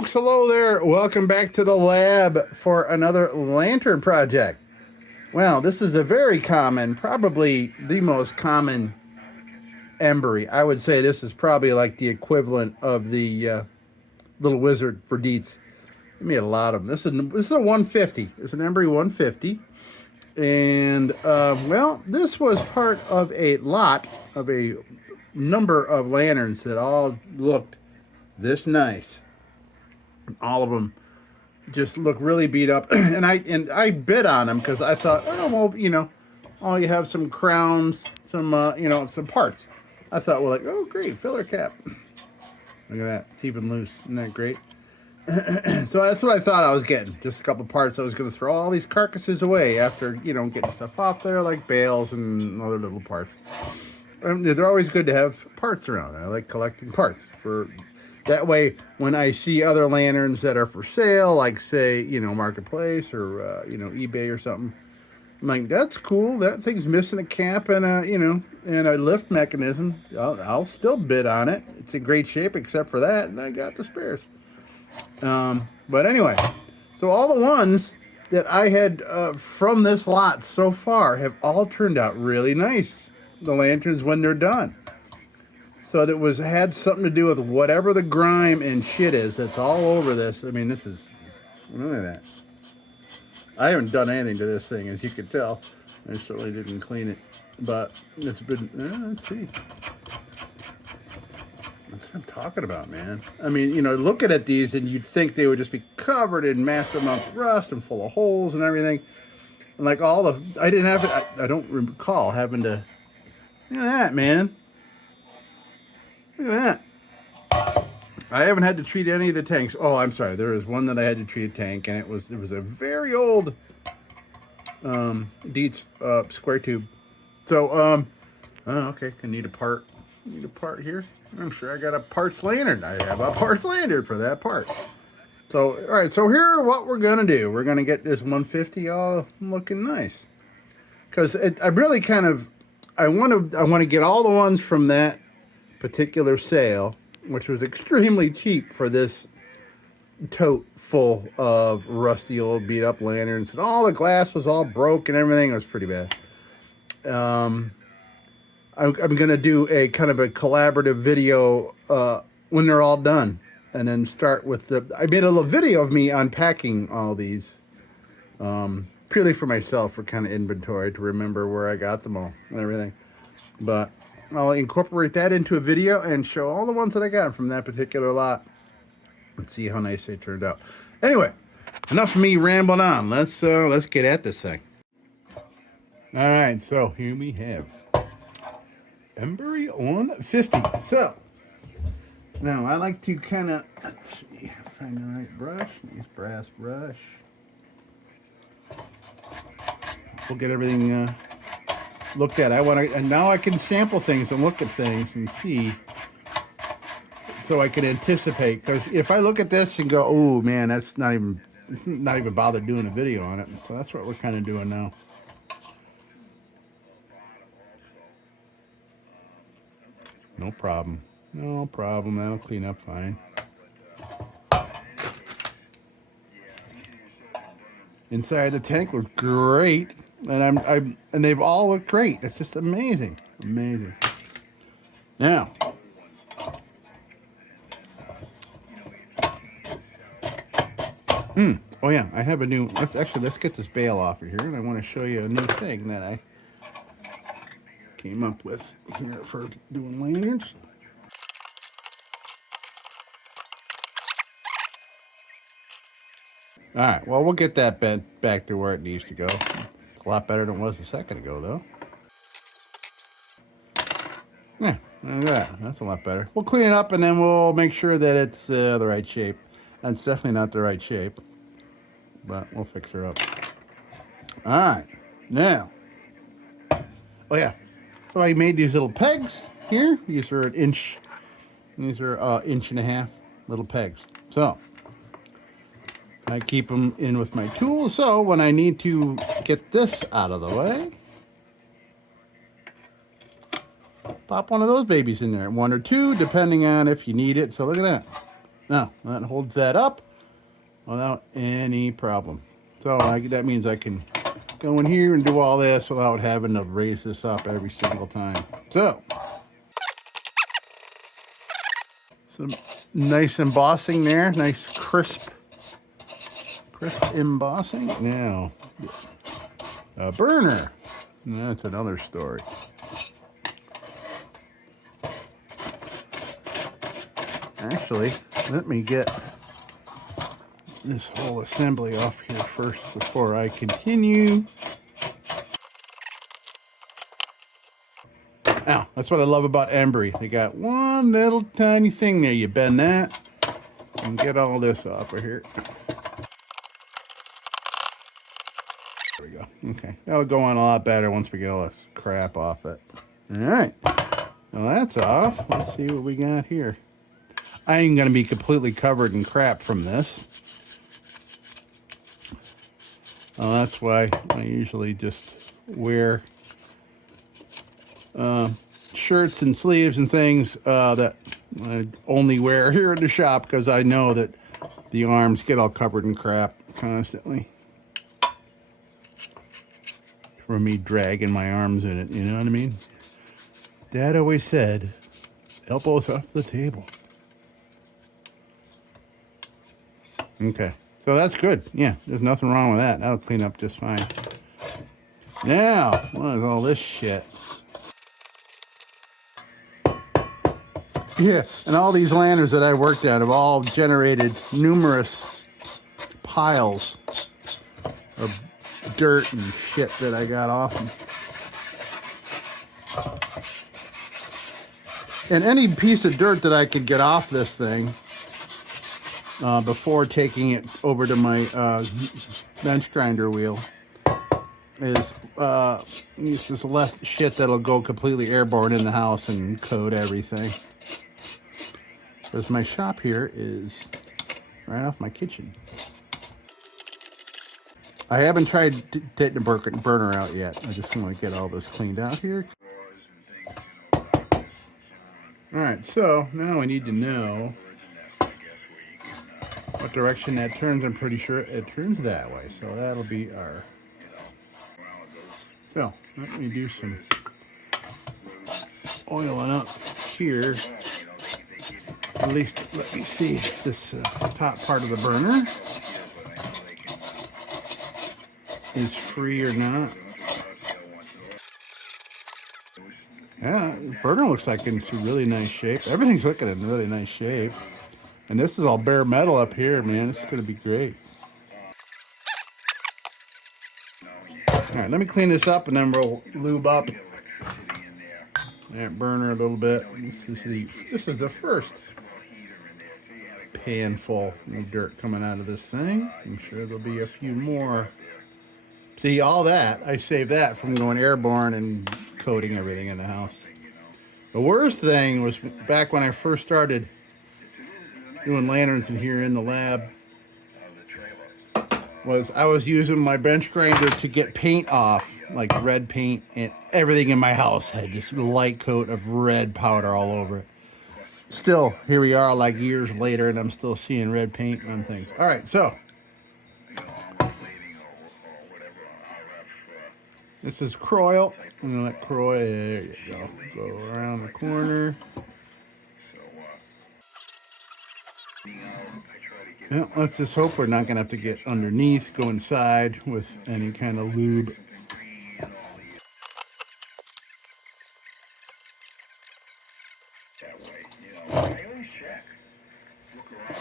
folks, hello there. Welcome back to the lab for another lantern project. Well, this is a very common, probably the most common embury. I would say this is probably like the equivalent of the little wizard for Dietz. I made a lot of them. This is a 150. It's an embury 150. And, well, this was part of a lot of a number of lanterns that all looked this nice. All of them just look really beat up. and I bid on them because I thought, oh, well, you have some crowns, some, some parts. I thought, well, like, oh, great, filler cap. Look at that, it's even loose. Isn't that great? So that's what I thought I was getting. Just a couple parts. I was going to throw all these carcasses away after, getting stuff off there, like bales and other little parts. They're always good to have parts around. I like collecting parts. That way, when I see other lanterns that are for sale, like, say, Marketplace or, eBay or something, I'm like, that's cool. That thing's missing a cap and a lift mechanism. I'll still bid on it. It's in great shape except for that, and I got the spares. But anyway, so all the ones that I had from this lot so far have all turned out really nice. The lanterns when they're done. So it had something to do with whatever the grime and shit is that's all over this. I mean, this is, look at that. I haven't done anything to this thing, as you can tell. I certainly didn't clean it, but it's been, let's see. That's what I'm talking about, man. I mean, looking at these and you'd think they would just be covered in massive amounts of rust and full of holes and everything. And like I don't recall having to, look at that, man. Look at that. I haven't had to treat any of the tanks. Oh, I'm sorry. There was one that I had to treat a tank, and it was a very old Dietz square tube. So, oh, okay. I need a part. Need a part here. I'm sure I got a parts lantern. I have a parts lantern for that part. So, all right. So here, what we're gonna do? We're gonna get this 150 all looking nice, because I really kind of I want to get all the ones from that particular sale, which was extremely cheap for this tote full of rusty old beat up lanterns, and all the glass was all broke and everything. It was pretty bad. I'm going to do a kind of a collaborative video when they're all done, and then start with I made a little video of me unpacking all these, purely for myself, for kind of inventory, to remember where I got them all and everything. But I'll incorporate that into a video and show all the ones that I got from that particular lot. Let's see how nice they turned out. Anyway, enough of me rambling on. Let's get at this thing. All right, so here we have Embury 150. So now I like to kind of, let's see, find the right brush. Nice brass brush. We'll get everything looked at. And now I can sample things and look at things and see, so I can anticipate. Because if I look at this and go, oh man, that's not even bothered doing a video on it. So that's what we're kind of doing now. No problem. No problem. That'll clean up fine. Inside the tank looked great. And and they've all looked great. It's just amazing. Amazing. Now, oh yeah, I have a new, let's get this bale off of here, and I want to show you a new thing that I came up with here for doing lanterns. All right, well, we'll get that bed back to where it needs to go. It's a lot better than it was a second ago, though. Yeah, look at that. That's a lot better. We'll clean it up, and then we'll make sure that it's the right shape. And it's definitely not the right shape, but we'll fix her up. All right, now. Oh, yeah. So I made these little pegs here. These are an inch. These are inch and a half little pegs. So I keep them in with my tools, so when I need to get this out of the way, pop one of those babies in there, one or two, depending on if you need it. So look at that. Now, that holds that up without any problem. So that means I can go in here and do all this without having to raise this up every single time. So, some nice embossing there, nice crisp embossing. Now, a burner. That's another story. Actually, let me get this whole assembly off here first before I continue. Now, that's what I love about Embry. They got one little tiny thing there. You bend that and get all this off of here. There we go. Okay, that'll go on a lot better once we get all this crap off it. All right, well that's off. Let's see what we got here. I ain't gonna be completely covered in crap from this. That's why I usually just wear shirts and sleeves and things that I only wear here in the shop, because I know that the arms get all covered in crap constantly from me dragging my arms in it, you know what I mean? Dad always said, elbows off the table. Okay, so that's good. Yeah, there's nothing wrong with that. That'll clean up just fine. Now, what is all this shit? Yeah, and all these lanterns that I worked on have all generated numerous piles of dirt and shit that I got off them. And any piece of dirt that I could get off this thing before taking it over to my bench grinder wheel is just less shit that'll go completely airborne in the house and coat everything. Because my shop here is right off my kitchen. I haven't tried taking the burner out yet. I just want to get all this cleaned out here. Alright, so now we need to know what direction that turns. I'm pretty sure it turns that way. So that'll be our... So, let me do some oiling up here. At least let me see this top part of the burner is free or not. Yeah, the burner looks like it's in really nice shape. Everything's looking in really nice shape. And this is all bare metal up here, man. This is going to be great. All right, let me clean this up and then we'll lube up that burner a little bit. This is the first pan full of dirt coming out of this thing. I'm sure there'll be a few more. See, all that, I saved that from going airborne and coating everything in the house. The worst thing was back when I first started doing lanterns in here in the lab, was I was using my bench grinder to get paint off, like red paint, and everything in my house had this light coat of red powder all over it. Still, here we are like years later, and I'm still seeing red paint on things. All right, so this is Croil. I'm gonna let Croil, there you go around the corner. Yeah, let's just hope we're not gonna have to get underneath, go inside with any kind of lube.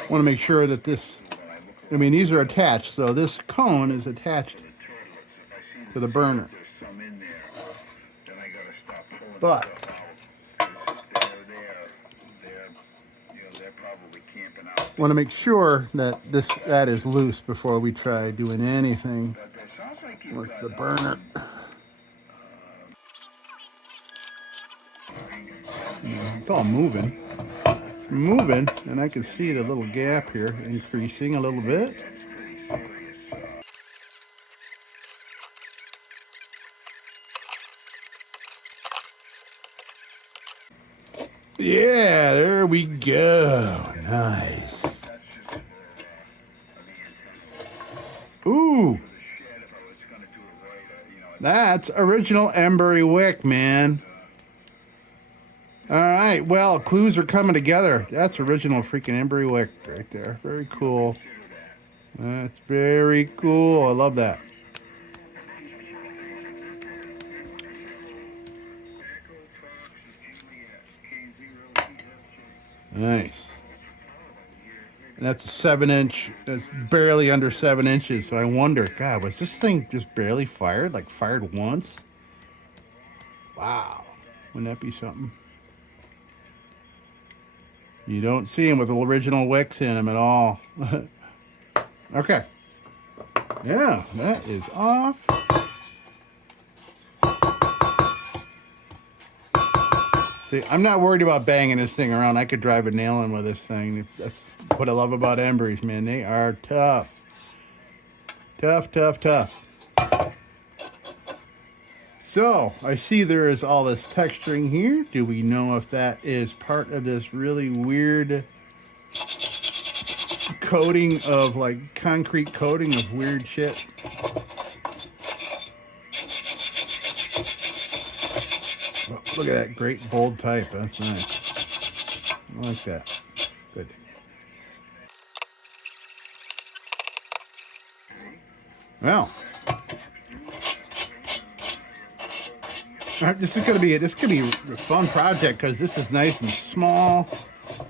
Want to make sure that this, I mean, these are attached, so this cone is attached to the burner. But want to make sure that that is loose before we try doing anything with the burner. It's all moving, and I can see the little gap here increasing a little bit. Yeah, there we go. Nice. That's original Embury wick, man. All right, well, clues are coming together. That's original freaking Embury wick right there. Very cool. That's very cool. I love that. Nice. And that's a 7-inch. That's barely under 7 inches. So I wonder, God, was this thing just barely fired? Like fired once? Wow. Wouldn't that be something? You don't see them with original wicks in them at all. Okay. Yeah, that is off. See, I'm not worried about banging this thing around. I could drive a nail in with this thing. That's what I love about Emburys, man. They are tough. Tough, tough, tough. So, I see there is all this texturing here. Do we know if that is part of this really weird coating of, like, concrete coating of weird shit? Oh, look at that great bold type. That's nice. I like that. Good. Well, this is gonna be a fun project because this is nice and small.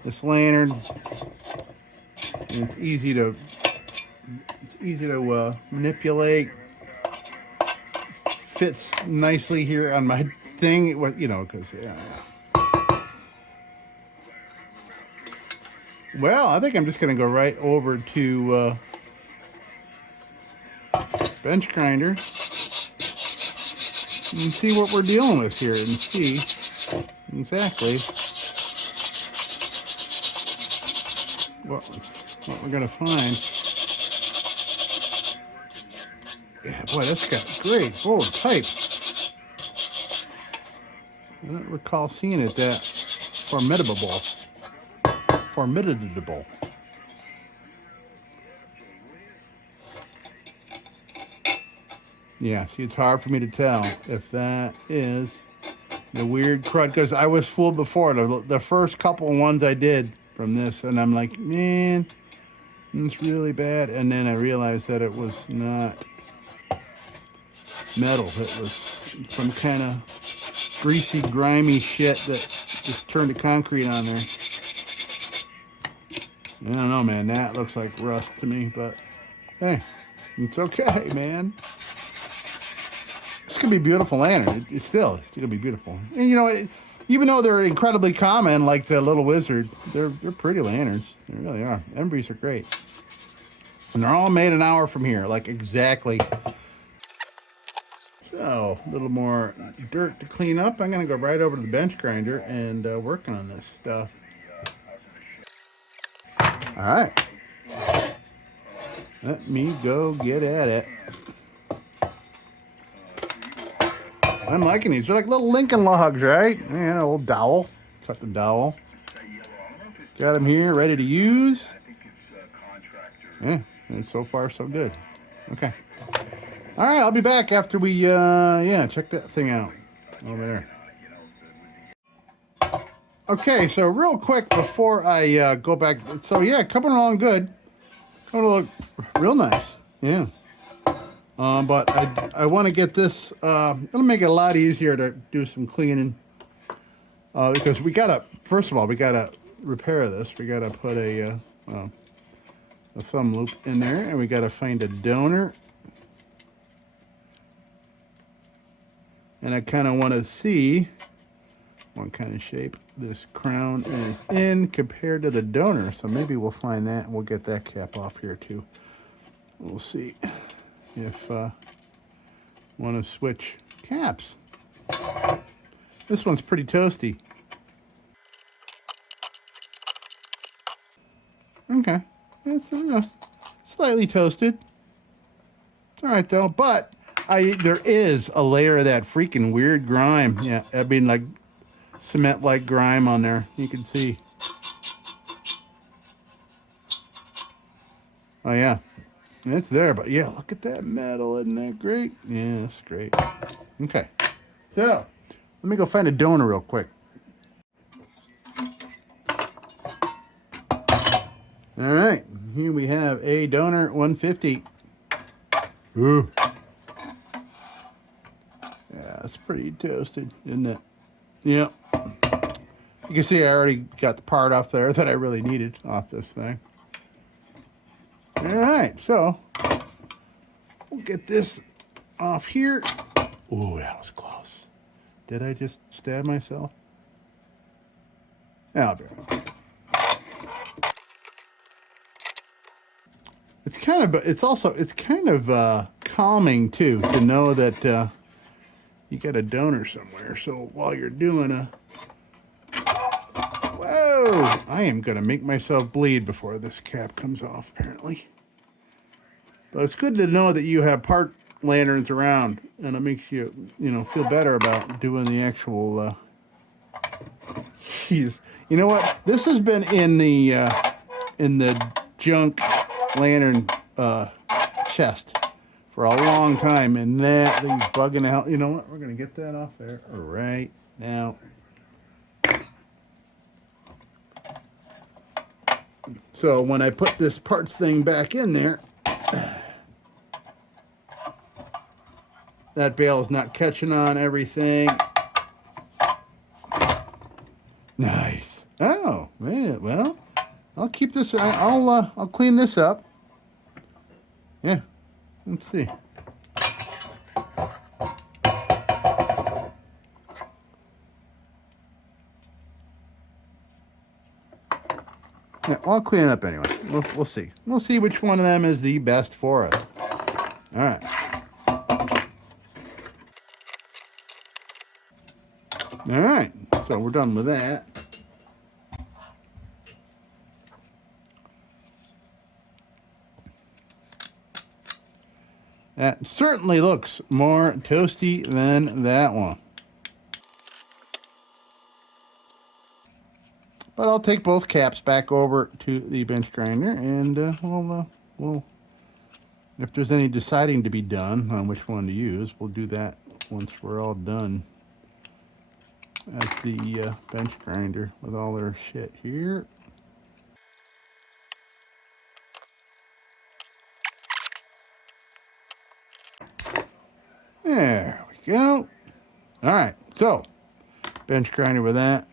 This lantern, and it's easy to manipulate. Fits nicely here on my thing. You know, because yeah. Well, I think I'm just gonna go right over to bench grinder and see what we're dealing with here and see exactly what we're gonna find. Yeah, boy, that's got great bold type. I don't recall seeing it that formidable. Formidable. Yeah, see, it's hard for me to tell if that is the weird crud, because I was fooled before. The first couple ones I did from this, and I'm like, man, it's really bad. And then I realized that it was not metal. It was some kind of greasy, grimy shit that just turned to concrete on there. I don't know, man. That looks like rust to me, but hey, it's okay, man. It's gonna be a beautiful lantern. It's gonna be beautiful. And you know, even though they're incredibly common, like the Little Wizard, they're pretty lanterns. They really are. Emburys are great, and they're all made an hour from here, like exactly. So a little more dirt to clean up. I'm gonna go right over to the bench grinder and working on this stuff. All right, let me go get at it. I'm liking these. They're like little Lincoln logs, right? Yeah, old dowel. Cut the dowel. Got them here, ready to use. Yeah, and so far so good. Okay. All right, I'll be back after we, check that thing out over there. Okay, so real quick before I go back. So yeah, coming along good. Going to look real nice. Yeah. But I want to get this, it'll make it a lot easier to do some cleaning. Because first of all, we got to repair this. We got to put a thumb loop in there, and we got to find a donor. And I kind of want to see what kind of shape this crown is in compared to the donor. So maybe we'll find that, and we'll get that cap off here too. We'll see if want to switch caps. This one's pretty toasty. Okay, it's slightly toasted. All right though, but there is a layer of that freaking weird grime. Yeah, I mean like cement-like grime on there. You can see. Oh yeah. It's there, but yeah, look at that metal. Isn't that great? Yeah, it's great. Okay. So, let me go find a donor real quick. All right. Here we have a donor 150. Ooh. Yeah, it's pretty toasted, isn't it? Yep. You can see I already got the part off there that I really needed off this thing. All right, so we'll get this off here. Oh, that was close. Did I just stab myself? I'll be right back. It's kind of calming too to know that you got a donor somewhere. So while you're doing whoa, I am gonna make myself bleed before this cap comes off, apparently. But it's good to know that you have part lanterns around, and it makes you, feel better about doing the actual. Jeez, you know what? This has been in the junk lantern chest for a long time, and that thing's bugging out. You know what? We're gonna get that off there right now. So when I put this parts thing back in there, that bale is not catching on everything. Nice. Oh, man. Well, I'll keep this. I'll clean this up. Yeah. Let's see. Yeah, I'll clean it up anyway. We'll see. We'll see which one of them is the best for us. All right. All right. So we're done with that. That certainly looks more toasty than that one. But I'll take both caps back over to the bench grinder, and we'll, if there's any deciding to be done on which one to use, we'll do that once we're all done at the bench grinder with all our shit here. There we go. All right, so bench grinder with that,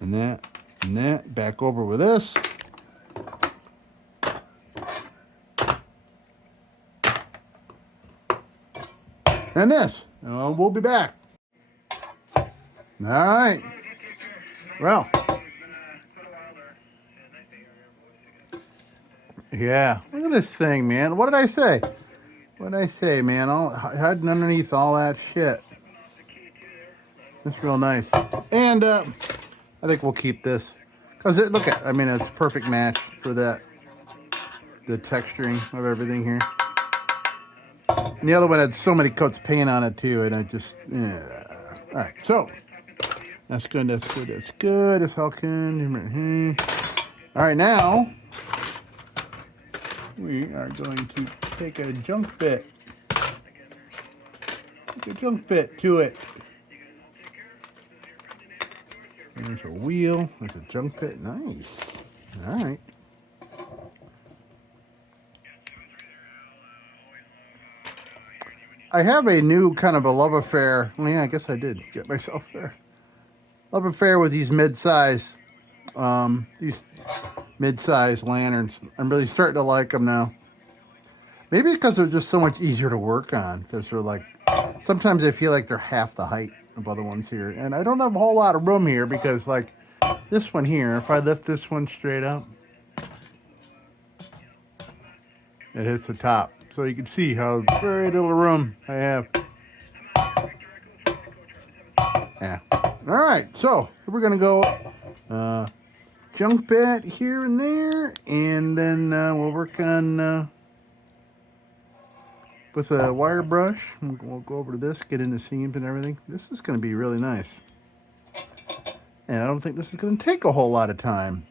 and that, and that. Back over with this. And this. We'll be back. All right. Well. Yeah. Look at this thing, man. What did I say? What did I say, man? I'll hiding underneath all that shit. It's real nice. And I think we'll keep this. Because look at, I mean, it's a perfect match for that. The texturing of everything here. And the other one had so many coats of paint on it too, and I just, yeah. All right, so that's good, that's good, that's good. That's how can. All right, now we are going to take a junk bit. Take a junk bit to it. There's a wheel. There's a junk bit. Nice. All right. I have a new kind of a love affair. Well, yeah, I guess I did get myself there. Love affair with these mid-size lanterns. I'm really starting to like them now. Maybe because they're just so much easier to work on. Because they're like, sometimes I feel like they're half the height of other ones here. And I don't have a whole lot of room here because like this one here, if I lift this one straight up, it hits the top. So you can see how very little room I have. Yeah. All right. So we're going to go junk bit here and there. And then we'll work on with a wire brush. We'll go over to this, get in the seams and everything. This is going to be really nice. And I don't think this is going to take a whole lot of time.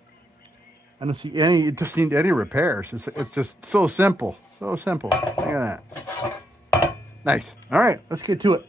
I don't see any, it doesn't need any repairs. It's just so simple. So simple. Look at that. Nice. All right, let's get to it.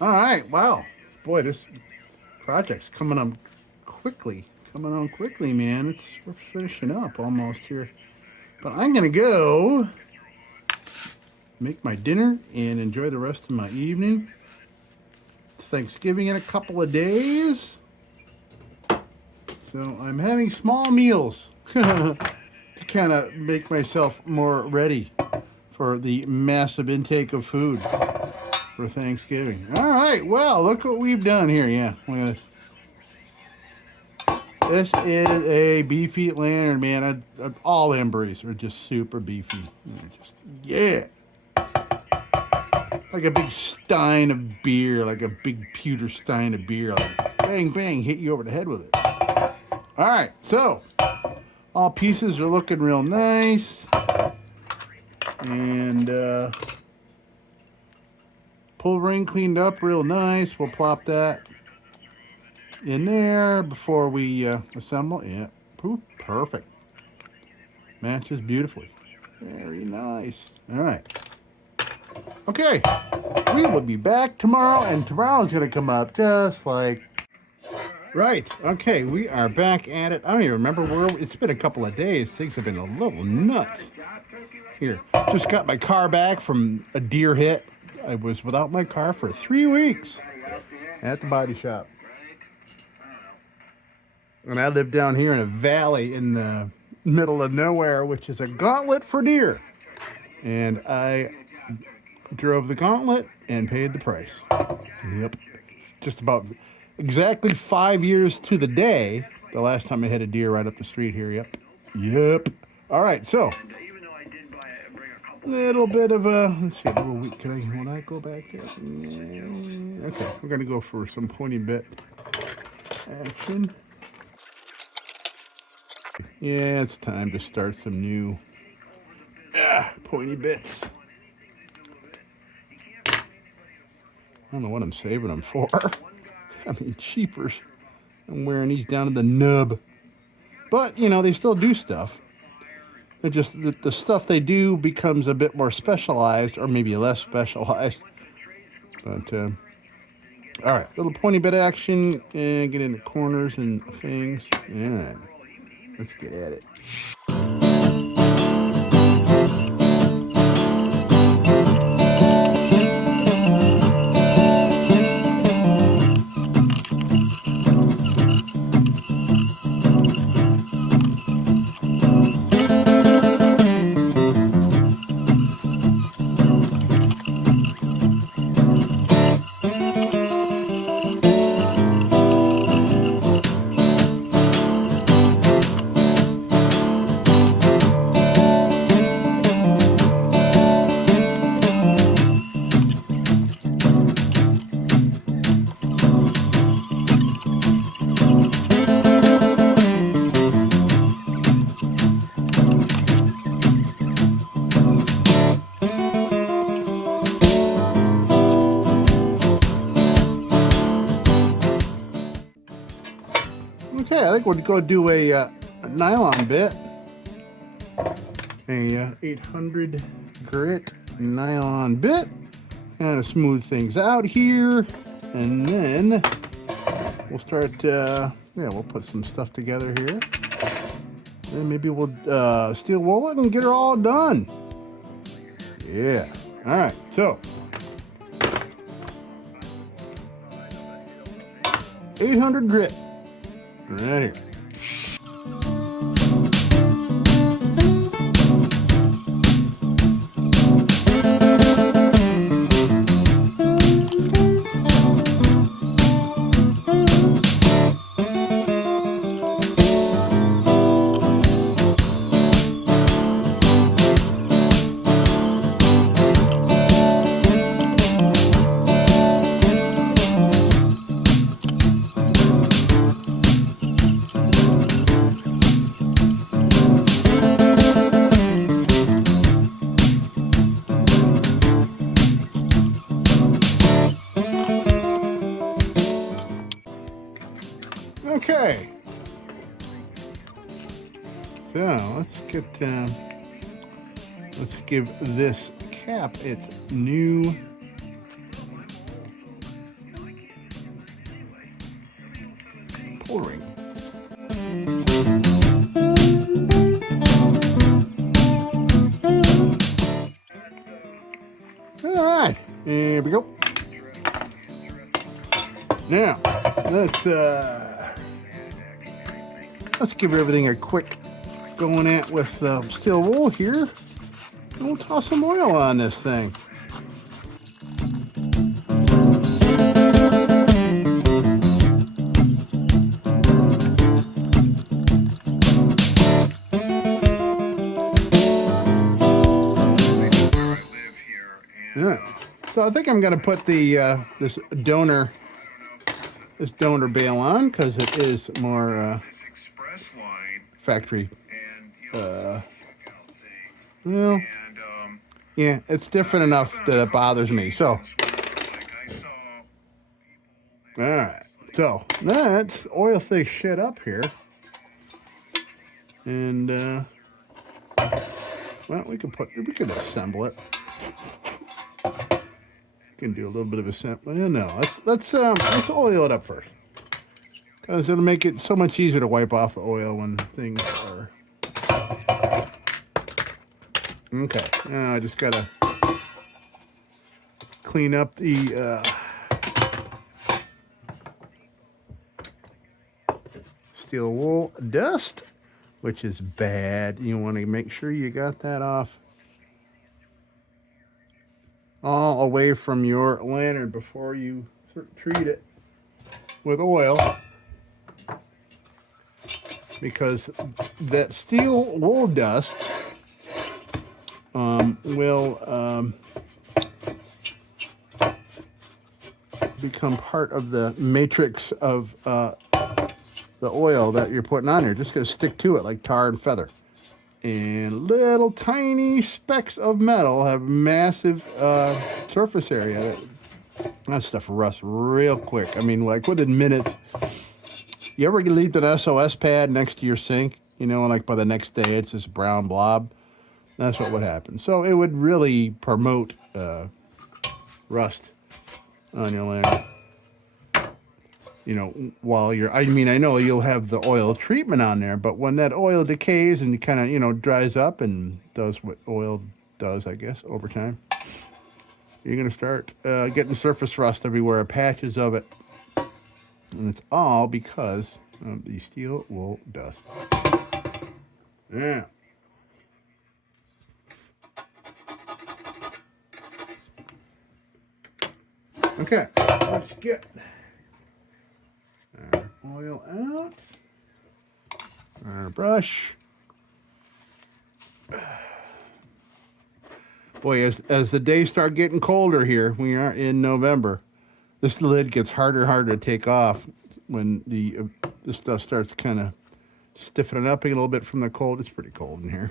All right, wow. Boy, this project's coming on quickly. Coming on quickly, man. We're finishing up almost here. But I'm gonna go make my dinner and enjoy the rest of my evening. It's Thanksgiving in a couple of days. So I'm having small meals to kind of make myself more ready for the massive intake of food for Thanksgiving. All right, well, look what we've done here. Yeah, look at this. This is a beefy lantern, man. All Emburys are just super beefy. Yeah. Like a big stein of beer, like a big pewter stein of beer. Like bang, bang, hit you over the head with it. All right, so all pieces are looking real nice. And pull ring cleaned up real nice. We'll plop that in there before we assemble. Yeah, perfect. Matches beautifully. Very nice. All right. Okay, we will be back tomorrow, and tomorrow's going to come up just like... Right, okay, we are back at it. I don't even remember where... It's been a couple of days. Things have been a little nuts. Here, just got my car back from a deer hit. I was without my car for 3 weeks at the body shop. And I live down here in a valley in the middle of nowhere, which is a gauntlet for deer. And I drove the gauntlet and paid the price. Yep. Just about exactly 5 years to the day, the last time I had a deer right up the street here. Yep. All right, so little bit of a, let's see, will I go back there? Yeah. Okay, we're going to go for some pointy bit action. Yeah, it's time to start some new pointy bits. I don't know what I'm saving them for. I mean, cheapers. I'm wearing these down to the nub. But, you know, they still do stuff. It just the stuff they do becomes a bit more specialized, or maybe less specialized. But all right, little pointy bit action, and get into corners and things. All right, let's get at it. Okay, I think we'll go do a nylon bit. A 800 grit nylon bit. Kind of smooth things out here. And then we'll start, we'll put some stuff together here. Then maybe we'll steel wool it and get her all done. Yeah. All right, so 800 grit. Right here. Okay, so let's give this cap its new pull ring. All right, here we go. Now let's give everything a quick going at with steel wool here. And we'll toss some oil on this thing. Yeah. So I think I'm going to put the this donor bail on because it is more factory. Well, yeah, it's different enough that it bothers me. So, all right. So let's oil this shit up here, and well, we could assemble it. Can do a little bit of assembly. No, let's oil it up first, because it'll make it so much easier to wipe off the oil when things are okay. Now I just gotta clean up the steel wool dust, which is bad. You want to make sure you got that off all away from your lantern before you treat it with oil, because that steel wool dust will become part of the matrix of the oil that you're putting on here. Just going to stick to it like tar and feather. And little tiny specks of metal have massive surface area. That stuff rusts real quick. I mean, like within minutes, You ever leave an SOS pad next to your sink? You know, like by the next day it's this brown blob. That's what would happen. So it would really promote rust on your lantern. You know, while you're, I mean, I know you'll have the oil treatment on there, but when that oil decays and kind of, you know, dries up and does what oil does, I guess, over time, you're going to start getting surface rust everywhere, patches of it. And it's all because of the steel wool dust. Yeah. Okay, let's get our oil out. Our brush. Boy, as the days start getting colder here, we are in November. This lid gets harder and harder to take off when this stuff starts kind of stiffening up a little bit from the cold. It's pretty cold in here.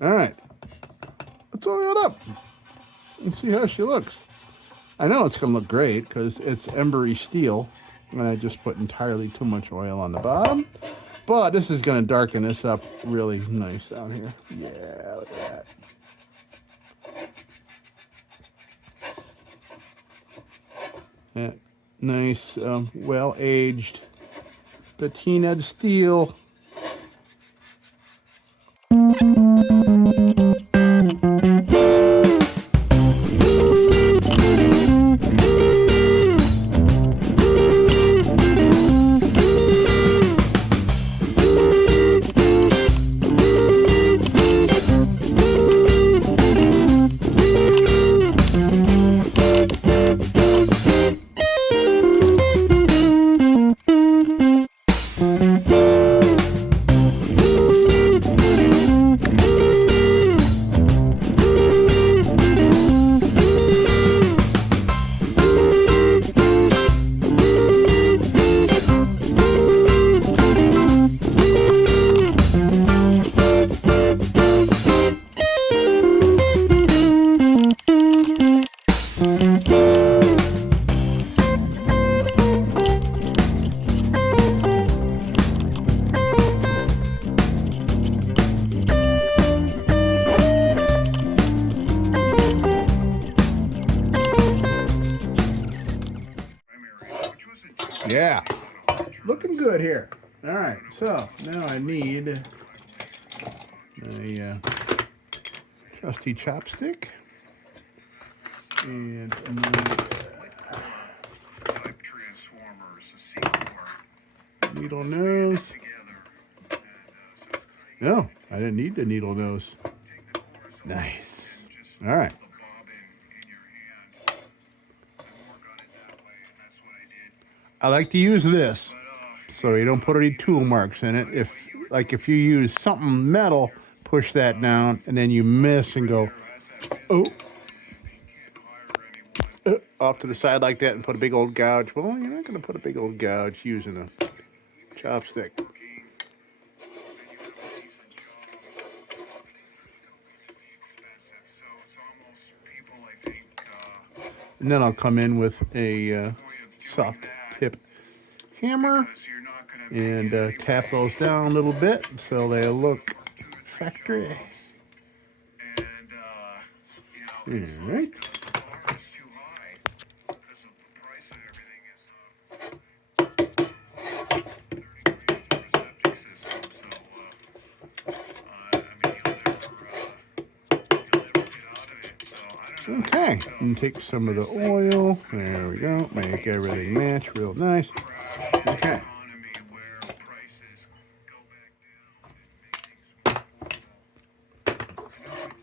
All right, let's oil it up and see how she looks. I know it's going to look great because it's Embury steel, and I just put entirely too much oil on the bottom. But this is going to darken this up really nice out here. Yeah, look at that. Nice, well-aged patina'd steel. Yeah, looking good here. All right, so now I need a trusty chopstick and needle nose. No, I didn't need the needle nose. Nice. All right. I like to use this so you don't put any tool marks in it. If you use something metal, push that down and then you miss and go, oh, off to the side like that and put a big old gouge. Well, you're not going to put a big old gouge using a chopstick. And then I'll come in with a soft tip hammer and tap those down a little bit so they look factory. All right. Okay, and take some of the oil. There we go. Make everything match real nice. Okay.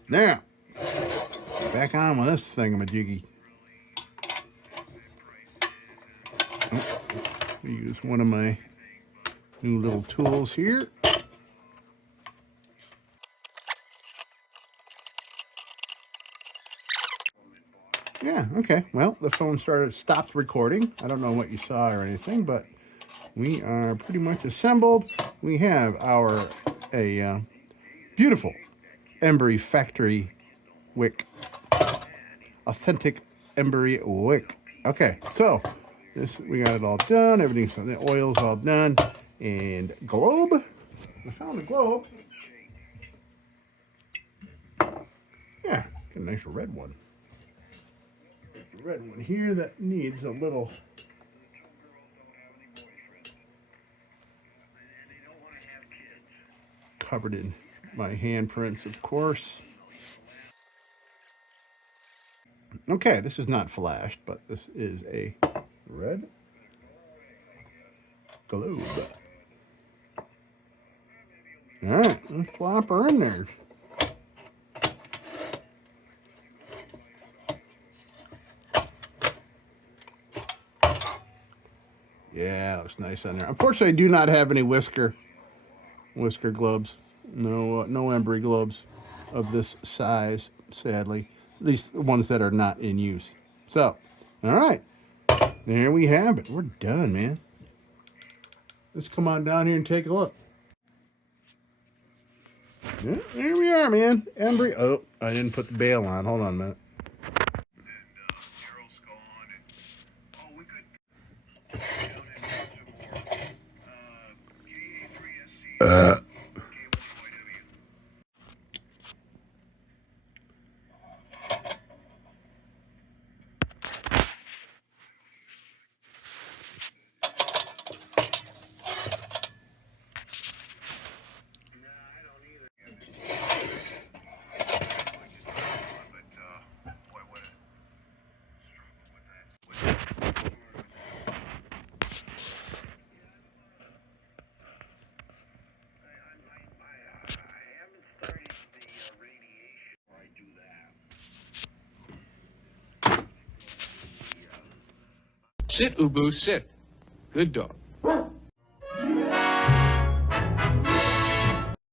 Now, back on with this thingamajiggy. Oh, I use one of my new little tools here. Yeah, okay. Well, the phone stopped recording. I don't know what you saw or anything, but we are pretty much assembled. We have our beautiful Embury factory wick. Authentic Embury wick. Okay, so This, we got it all done. Everything's done. The oil's all done. And globe. I found a globe. Yeah, got a nice red one. Red one here that needs a little covered in my handprints, of course. Okay, this is not flashed, but this is a red globe. All right, let's plop her in there. Yeah, looks nice on there. Unfortunately, I do not have any whisker globes. No, no embry globes of this size, sadly. At least the ones that are not in use. So, all right, there we have it. We're done, man. Let's come on down here and take a look. Yeah, there we are, man. Embry. Oh, I didn't put the bail on. Hold on a minute. Sit, Ubu, sit. Good dog.